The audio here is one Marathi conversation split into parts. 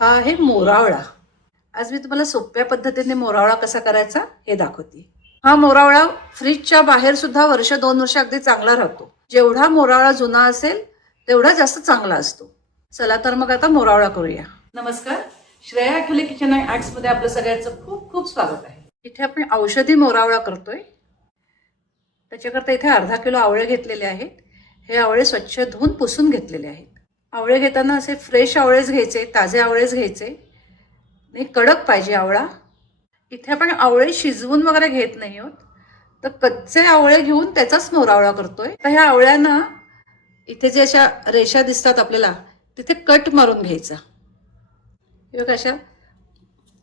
हा आहे मोरावळा. आज मी तुम्हाला सोप्या पद्धतीने मोरावळा कसा करायचा हे दाखवते. हा मोरावळा फ्रीजच्या बाहेर सुद्धा वर्ष दोन वर्ष अगदी चांगला राहतो. जेवढा मोरावळा जुना असेल तेवढा जास्त चांगला असतो. चला तर मग आता मोरावळा करूया. नमस्कार. श्रेया आठवले किचन आर्ट्समध्ये आपलं सगळ्यांचं खूप खूप स्वागत आहे. इथे आपण औषधी मोरावळा करतोय. त्याच्याकरता इथे अर्धा किलो आवळे घेतलेले आहेत. हे आवळे स्वच्छ धुवून पुसून घेतलेले आहेत. आवळे घेताना असे फ्रेश आवळेच घ्यायचे ताजे आवळेच घ्यायचे. नाही कडक पाहिजे आवळा. इथे आपण आवळे शिजवून वगैरे घेत नाही आहोत. तर कच्चे आवळे घेऊन त्याचाच मोरावळा करतोय. तर ह्या आवळ्यांना इथे जे अशा रेषा दिसतात आपल्याला तिथे कट मारून घ्यायचा. बघा अशा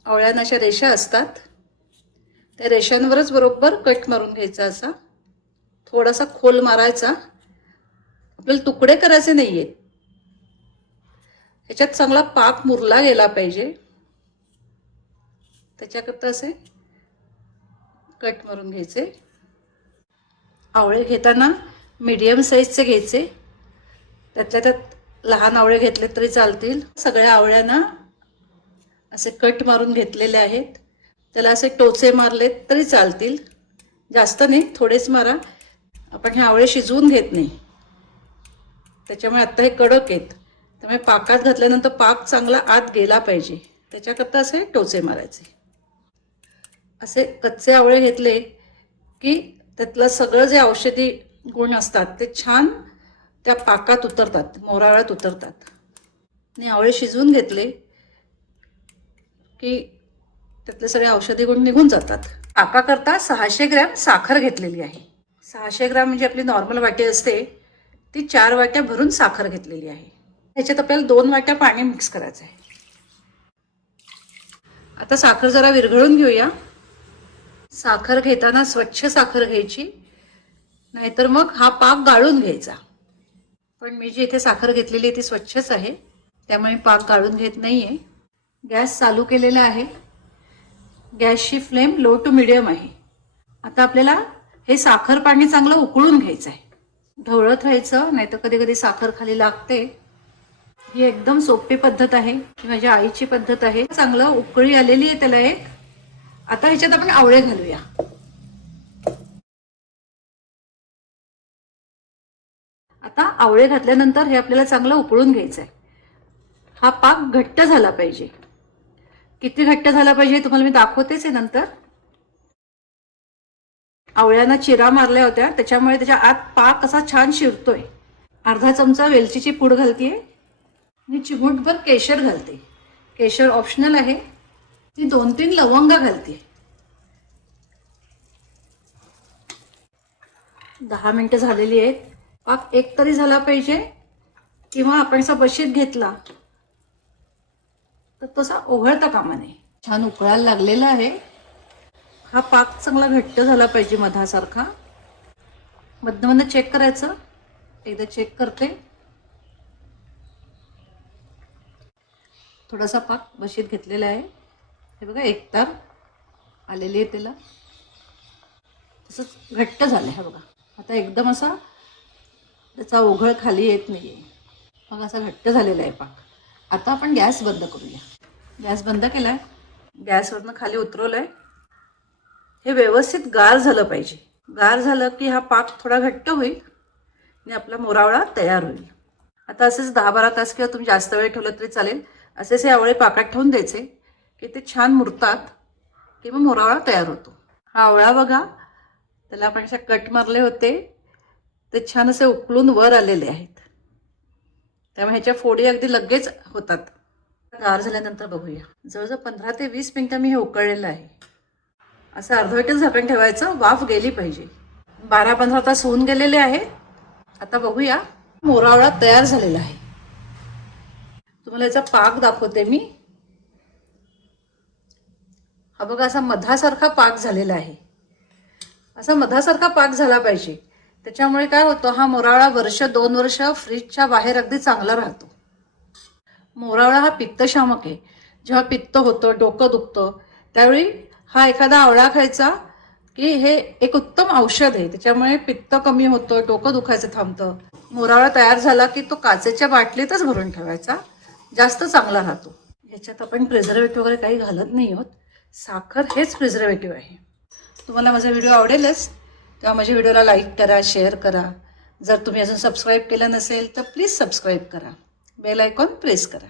आवळ्यांना अशा रेषा असतात. त्या रेषांवरच बरोबर कट मारून घ्यायचा असा. थोडासा खोल मारायचा. आपल्याला तुकडे करायचे नाही आहेत याच्यात चांगला पाक मुरला गेला पाहिजे. त्याच्याकरता असे कट मारून घ्यायचे. आवळे घेताना मीडियम साईजचे घ्यायचे. त्यातल्या त्यात लहान आवळे घेतले तरी चालतील. सगळ्या आवळ्यांना असे कट मारून घेतलेले आहेत. त्याला असे टोचे मारलेत तरी चालतील. जास्त नाही थोडेच मारा. आपण हे आवळे शिजवून घेत नाही. त्याच्यामुळे आत्ता हे कडक आहेत. त्यामुळे पाकात घातल्यानंतर पाक चांगला आत गेला पाहिजे. त्याच्याकरता असे टोचे मारायचे. असे कच्चे आवळे घेतले की त्यातलं सगळं जे औषधी गुण असतात ते छान त्या पाकात उतरतात मोराळ्यात उतरतात. आणि आवळे शिजवून घेतले की त्यातले सगळे औषधी गुण निघून जातात. पाकाकरता सहाशे ग्रॅम साखर घेतलेली आहे. सहाशे ग्रॅम म्हणजे आपली नॉर्मल वाटी असते ती चार वाट्या भरून साखर घेतलेली आहे. ह्याच्यात आपल्याला दोन वाट्या पाणी मिक्स करायचं आहे आता साखर जरा विरघळून घेऊया. साखर घेताना स्वच्छ साखर घ्यायची. नाहीतर मग हा पाक गाळून घ्यायचा. पण मी जी इथे साखर घेतलेली आहे ती स्वच्छच आहे. त्यामुळे पाक गाळून घेत नाही आहे गॅस चालू केलेला आहे. गॅसची फ्लेम लो टू मिडियम आहे. आता आपल्याला हे साखर पाणी चांगलं उकळून घ्यायचं आहे ढवळत व्हायचं नाहीतर कधी कधी साखर खाली लागते. ही एकदम सोपी पद्धत आहे. ही माझ्या आईची पद्धत आहे. चांगलं उकळी आलेली आहे त्याला एक. आता ह्याच्यात आपण आवळे घालूया. आता आवळे घातल्यानंतर हे आपल्याला चांगलं उकळून घ्यायचं आहे हा पाक घट्ट झाला पाहिजे. किती घट्ट झाला पाहिजे तुम्हाला मी दाखवतेच आहे नंतर. आवळ्यांना चिरा मारल्या होत्या त्याच्यामुळे त्याच्या आत पाक असा छान शिरतोय. अर्धा चमचा वेलचीची पूड घालतीये. मी चिमूटभर केशर घालते. केशर ऑप्शनल आहे. ती दोन तीन लवंगा घालते. दहा मिनिटं झालेली आहेत. पाक एक तरी झाला पाहिजे. किंवा आपण असा बशीत घेतला तर तसा ओघळता कामा नये. छान उकळायला लागलेला आहे. हा पाक चांगला घट्ट झाला पाहिजे मधासारखा. मधनं मधनं चेक करायचं. एकदा चेक करते. थोडासा पाक बशीत घेतलेला आहे. हे बघा एकतार आलेली आहे त्याला. तसंच घट्ट झालं आहे बघा. आता एकदम असा त्याचा ओघळ खाली येत नाही आहे मग असा घट्ट झालेला आहे पाक. आता आपण गॅस बंद करूया. गॅस बंद केला आहे गॅसवरनं खाली उतरवलं आहे हे व्यवस्थित गार झालं पाहिजे. गार झालं की हा पाक थोडा घट्ट होईल आणि आपला मोरावळा तयार होईल. आता असेच दहा बारा तास किंवा तुम्ही जास्त वेळ ठेवलं तरी चालेल. असे असे आवळे पाकात ठेवून द्यायचे की ते छान मुरतात किंवा मोरावळा तयार होतो. हा आवळा बघा. त्याला आपण अशा कट मारले होते. ते छान असे उकलून वर आलेले आहेत. त्यामुळे ह्याच्या फोडी अगदी लगेच होतात. गार झाल्यानंतर बघूया. जवळजवळ पंधरा ते वीस मिनटं मी हे उकळलेलं आहे. असं अर्धवटच झाकण ठेवायचं. वाफ गेली पाहिजे. बारा पंधरा तास होऊन गेलेले आहेत. आता बघूया. मोरावळा तयार झालेला आहे. तुम्हाला याचा पाक दाखवते मी. हा बघा असा मधासारखा पाक झालेला आहे. असा मधासारखा पाक झाला पाहिजे. त्याच्यामुळे काय होतं हा मोरावळा वर्ष दोन वर्ष फ्रीजच्या बाहेर अगदी चांगला राहतो. मोरावळा हा पित्तशामक आहे. जेव्हा पित्त होतं डोकं दुखतं त्यावेळी हा एखादा आवळा खायचा की हे एक उत्तम औषध आहे. त्याच्यामुळे पित्त कमी होतं डोकं दुखायचं थांबतं. मोरावळा तयार झाला की तो काचेच्या बाटलीतच भरून ठेवायचा. जास्त चांगला राहतो. ह्याच्यात आपण प्रिझर्वेटिव्ह वगैरे काही घालत नाही आहोत. साखर हेच प्रिझर्वेटिव्ह आहे. तुम्हाला माझा व्हिडिओ आवडेलच तेव्हा माझ्या व्हिडिओला लाईक करा शेअर करा. जर तुम्ही अजून सबस्क्राईब केलं नसेल तर प्लीज सबस्क्राईब करा. बेल आयकॉन प्रेस करा.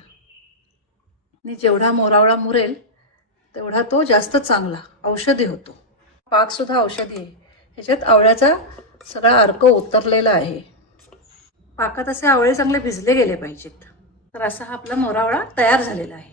आणि जेवढा मोरावळा मुरेल तेवढा तो जास्त चांगला औषधी होतो. पाकसुद्धा औषधी आहे. ह्याच्यात आवळ्याचा सगळा अर्क उतरलेला आहे. पाकात असे आवळे चांगले भिजले गेले पाहिजेत. तर असा हा आपला मोरावळा तयार झालेला आहे.